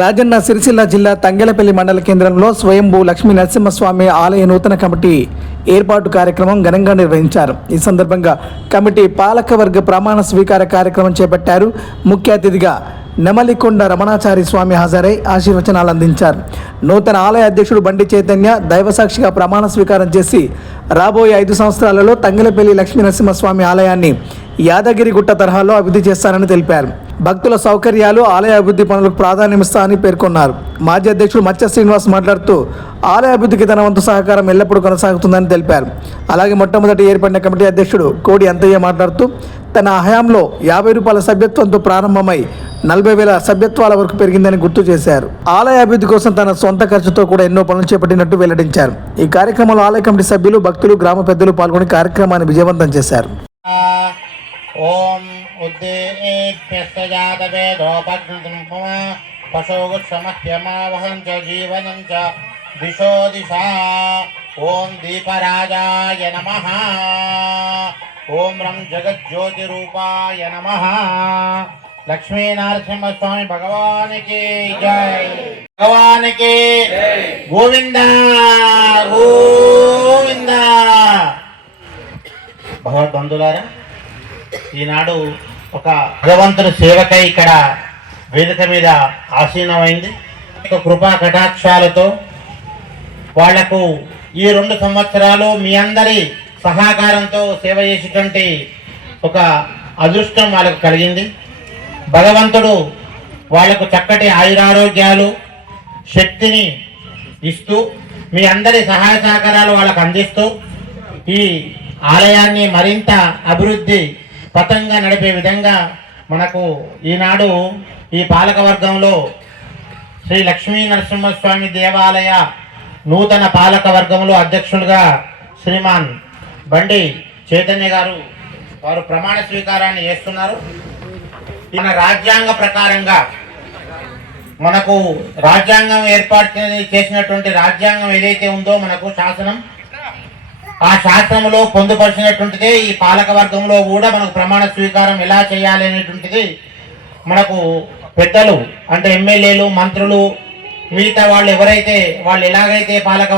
రాజన్న సిరిసిల్ల జిల్లా తంగెలపల్లి మండల కేంద్రంలో స్వయంభూ లక్ష్మీ నరసింహస్వామి ఆలయ నూతన కమిటీ ఏర్పాటు కార్యక్రమం ఘనంగా నిర్వహించారు. ఈ సందర్భంగా కమిటీ పాలకవర్గ ప్రమాణ స్వీకార కార్యక్రమం చేపట్టారు. ముఖ్య అతిథిగా నెమలికొండ రమణాచారి స్వామి హాజరై ఆశీర్వచనాలు అందించారు. నూతన ఆలయ అధ్యక్షుడు బండి చైతన్య దైవసాక్షిగా ప్రమాణ స్వీకారం చేసి రాబోయే 5 సంవత్సరాలలో తంగెలపల్లి లక్ష్మీ నరసింహస్వామి ఆలయాన్ని యాదగిరిగుట్ట తరహాలో అభివృద్ధి చేస్తారని తెలిపారు. భక్తుల సౌకర్యాలు, ఆలయ అభివృద్ధి పనులకు ప్రాధాన్యమిస్తారని పేర్కొన్నారు. మాజీ అధ్యక్షుడు మచ్చ శ్రీనివాస్ మాట్లాడుతూ ఆలయ అభివృద్ధికి తన వంతు సహకారం ఎల్లప్పుడూ కొనసాగుతుందని తెలిపారు. అలాగే మొట్టమొదటి ఏర్పడిన కమిటీ అధ్యక్షుడు కోడి అంతయ్య మాట్లాడుతూ తన హయాంలో 50 రూపాయల సభ్యత్వంతో ప్రారంభమై 40,000 సభ్యత్వాల వరకు పెరిగిందని గుర్తు చేశారు. ఆలయ అభివృద్ధి కోసం తన సొంత ఖర్చుతో కూడా ఎన్నో పనులు చేపట్టినట్టు వెల్లడించారు. ఈ కార్యక్రమంలో ఆలయ కమిటీ సభ్యులు, భక్తులు, గ్రామ పెద్దలు పాల్గొని కార్యక్రమాన్ని విజయవంతం చేశారు. ఓం పశోగుక్షమహ్యమావహం చ జీవనం చ దిశో దిశా. ఓం దీపరాజాయ నమః. ఓం రం జగజ్యోతిరూపాయ నమః. లక్ష్మీ నరసింహస్వామి భగవానికి జై. భగవానికి గోవింద గోవింద. భగవద్బంధులారా, ఈనాడు ఒక భగవంతుని సేవకై ఇక్కడ వేదిక మీద ఆసీనమైంది. కృపా కటాక్షాలతో వాళ్లకు ఈ 2 సంవత్సరాలు మీ అందరి సహకారంతో సేవ చేసేటువంటి ఒక అదృష్టం వాళ్ళకు కలిగింది. భగవంతుడు వాళ్లకు చక్కటి ఆయురారోగ్యాలు, శక్తిని ఇస్తూ మీ అందరి సహాయ సహకారాలు వాళ్ళకు అందిస్తూ ఈ ఆలయాన్ని మరింత అభివృద్ధి పథంగా నడిపే విధంగా మనకు ఈనాడు ఈ పాలకవర్గంలో శ్రీ లక్ష్మీ నరసింహస్వామి దేవాలయ నూతన పాలకవర్గంలో అధ్యక్షులుగా శ్రీమాన్ బండి చైతన్య గారు వారు ప్రమాణ స్వీకారాన్ని చేస్తున్నారు. మన రాజ్యాంగ ప్రకారంగా మనకు రాజ్యాంగం ఏర్పాటు చేసినటువంటి రాజ్యాంగం ఏదైతే ఉందో మనకు శాసనం, ఆ శాస్త్రంలో పొందుపరిచినటువంటిదే ఈ పాలక వర్గంలో కూడా మనకు ప్రమాణ స్వీకారం ఎలా చేయాలి అనేటువంటిది మనకు పెద్దలు అంటే ఎమ్మెల్యేలు, మంత్రులు, మిగతా వాళ్ళు ఎవరైతే వాళ్ళు ఎలాగైతే పాలక